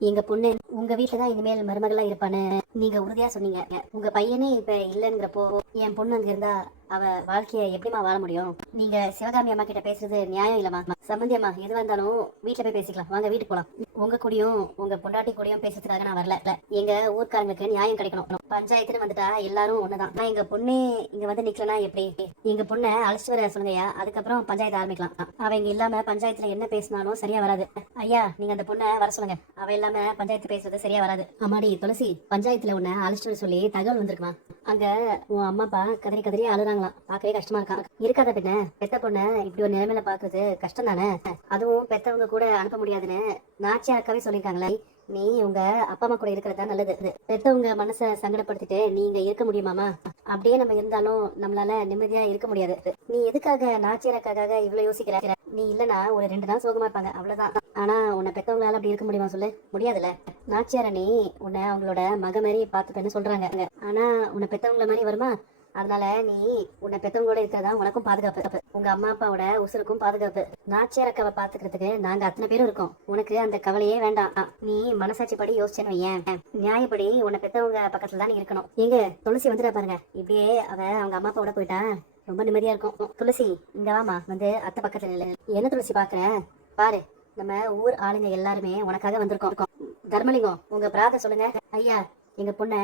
எங்க பொண்ணு உங்க வீட்டுல தான் இனிமேல் மருமகளா இருப்பான்னு நீங்க உறுதியா சொன்னீங்க. உங்க பையனே இப்ப இல்லைங்கிறப்போ என் பொண்ணு அங்க இருந்தா அவ வாழ்க்கைய எப்படிமா வாழ முடியும்? நீங்க சிவகாமி அம்மா கிட்ட பேசுறது நியாயம் இல்லமா சம்பந்தி அம்மா எது வந்தாலும் வீட்டுல போய் பேசிக்கலாம். வாங்க வீட்டுக்கு போலாம். உங்க கூடயும் உங்க பொண்டாட்டி கூடயும் பேசுறதுக்காக நான் வரல. எங்க ஊர்க்காரங்களுக்கு நியாயம் கிடைக்கணும். பஞ்சாயத்துன்னு வந்துட்டா எல்லாரும் ஒண்ணுதான். நான் எங்க பொண்ணு இங்க வந்து நிக்கலனா எப்படி? எங்க பொண்ணை அழைச்சிட்டு வர சொல்லுங்கய்யா. அதுக்கப்புறம் பஞ்சாயத்து ஆரம்பிக்கலாம். அவ இங்க இல்லாம பஞ்சாயத்துல என்ன பேசினாலும் சரியா வராது. ஐயா நீங்க அந்த பொண்ணை வர சொல்லுங்க. அவ இல்லாம பஞ்சாயத்து பேசுறது சரியா வராது. அம்மாடி துளசி பஞ்சாயத்துல உன்னை அழைச்சிட்டு வர சொல்லி தகவல் வந்திருக்குமா? அங்க உன் அம்மா அப்பா கதறி கதறி அழுறாங்களாம். பார்க்கவே கஷ்டமா இருக்கான் இருக்காத பின்ன பெத்த பொண்ணை இப்படி ஒரு நிலைமையில பாக்குறது கஷ்டம் தானே அதுவும் பெத்தவங்க கூட அனுப்ப முடியாதுன்னு நாச்சியாக்கவே சொல்லியிருக்காங்களே. நீ உங்க அப்பா அம்மா கூட இருக்கிறது தான் நல்லது. பெத்தவங்க மனசை சங்கடப்படுத்திட்டு நீங்க இருக்க முடியுமாமா அப்படியே நம்ம இருந்தாலும் நம்மளால நிம்மதியா இருக்க முடியாது. நீ எதுக்காக நாச்சியரக்காக இவ்வளவு யோசிக்கிற? நீ இல்லனா ஒரு ரெண்டு நாள் சோகமா இருப்பாங்க. அவ்வளவுதான். ஆனா உன்னை பெத்தவங்களால அப்படி இருக்க முடியுமா சொல்லு? முடியாதுல்ல. நாச்சியார நீ உன்னை அவங்களோட மக மாதிரி பார்த்துப்பேன்னு சொல்றாங்க. ஆனா உன்னை பெத்தவங்கள மாதிரி வருமா? அதனால நீ உன்னை பெத்தவங்களோட இருக்கிறதா உனக்கும் பாதுகாப்பு. உங்க அம்மா அப்பாவோட உசுருக்கும் பாதுகாப்பு. நாச்சியார் அக்காவை பாத்துக்கிறதுக்கு நாங்க அத்தனை பேரும் இருக்கோம். உனக்கு அந்த கவலையே வேண்டாம். நீ மனசாட்சி படி யோசிச்சேன்னு வையேன். நியாயப்படி உன்னை பெத்தவங்க பக்கத்துல தான் நீ இருக்கணும். எங்க? துளசி வந்துடா பாருங்க. இப்படியே அவ அவங்க அம்மா அப்பாவோட போயிட்டா. ரொம்ப நிம்மதியா இருக்கும். துளசி இங்க வாமா வந்து அத்தை பக்கத்துல இல்ல என்ன துளசி பாக்குற பாரு நம்ம ஊர் ஆளுங்க எல்லாருமே உனக்காக வந்திருக்கோம். தர்மலிங்கம் உங்க பிராத சொல்லுங்க. ஐயா எங்க பொண்ணை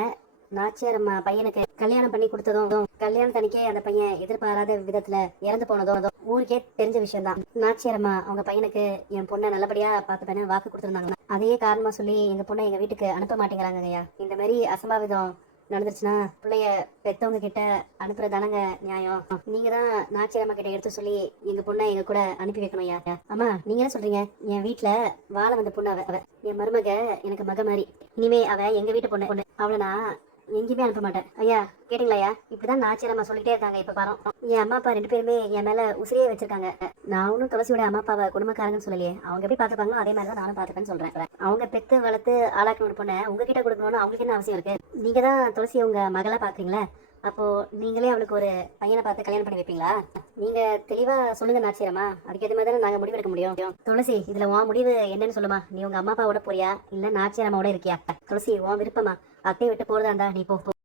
நாச்சியார் அம்மா பையனுக்கு கல்யாணம் பண்ணி கொடுத்ததும் கல்யாணத்தனிக்கே அந்த பையன் எதிர்பாராத விதத்துல இறந்து போனதும் ஊருக்கே தெரிஞ்ச விஷயம் தான் நாச்சியார் அம்மா அவங்க பையனுக்கு என் பொண்ணை நல்லபடியா பார்த்துப்பேன்னு வாக்கு கொடுத்துருந்தாங்க அதையே காரணமா சொல்லி எங்க பொண்ணை எங்க வீட்டுக்கு அனுப்ப மாட்டேங்கிறாங்க ஐயா. இந்த மாதிரி அசம்பாவிதம் நடந்துருச்சுன்னா பிள்ளைய பெத்தவங்க கிட்ட அனுப்புறதானங்க நியாயம். நீங்க தான் நாச்சியரம்மா கிட்ட எடுத்து சொல்லி எங்க பொண்ணை எங்க கூட அனுப்பி வைக்கணும் ஐயா. அம்மா நீங்க என்ன சொல்றீங்க? என் வீட்டுல வாழ வந்த பொண்ணு அவ அவ. என் மருமக எனக்கு மக மாதிரி. இனிமே அவ எங்க வீட்டு பொண்ணு பொண்ணு. அவளை நான் எங்கேயுமே அனுப்ப மாட்டேன். ஐயா கேட்டீங்களா ஐயா? இப்படிதான் நாச்சியம்மா சொல்லிட்டே இருக்காங்க இப்ப பாரம் என் அம்மா அப்பா ரெண்டு பேருமே என் மேல உசிரியே வச்சிருக்காங்க. நான் ஒன்றும் துளசியோட அம்மா அப்பாவை குடும்பக்காரங்கன்னு சொல்லலையே. அவங்க எப்படி பாத்துப்பாங்களோ அதே மாதிரி தான் நானும் பாத்துப்பேன்னு சொல்றேன். அவங்க பெத்து வளர்த்து ஆளாக்கி ஒரு பொண்ணை உங்ககிட்ட கொடுக்கணும்னு அவங்களுக்கு என்ன அவசியம் இருக்கு? நீங்க தான் துளசி உங்க மகளா பாக்குறீங்களா? அப்போ நீங்களே அவளுக்கு ஒரு பையனை பார்த்து கல்யாணம் பண்ணி வைப்பீங்களா? நீங்க தெளிவா சொல்லுங்க நாச்சியரமா அதுக்கு எது மாதிரி தானே நாங்க முடிவு எடுக்க முடியும். துளசி இதுல உன் முடிவு என்னன்னு சொல்லுமா. நீ உங்க அம்மா அப்பாவோட போறியா? இல்ல நாச்சியரம்மாவோட இருக்கியா? துளசி உன் விருப்பமா? அத்தையை விட்டு போறதா இருந்தா நீ போ.